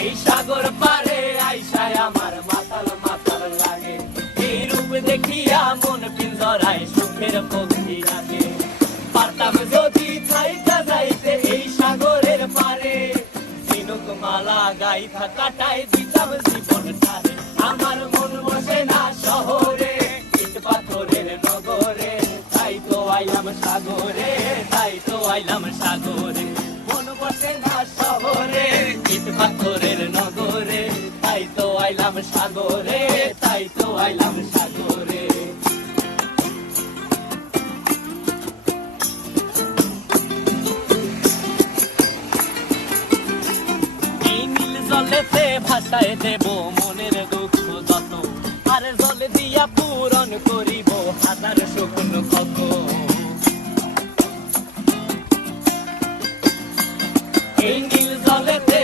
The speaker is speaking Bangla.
এই সাগর পারে আইসায় আমার মাতাল মাতাল লাগে, এই রূপ দেখিয়া মন পিঞ্জরায় সুখের পক্ষী ডাকে। পারতাম যদি থাইকা যাইতে এই সাগরের পারে, ঝিনুক মালা গাইথা কাটাই দিতাম জীবন টারে। আমার মন বসে না শহরে, ইট পাথরের নগরে, তাই তো আইলাম সাগরে, তাই তো আইলাম সাগরে। মন বসে না শহরে, ইট পাথরের নগরে, তাই তো আইলাম সাগরে, তাই তো আইলাম সাগরে। এই নীল জলেতে ভাসায় দেব মনের দুঃখ যত, আর জল দিয়া পূরণ করিব হাজার শুকনো ক্ষত। এই নীল জলেতে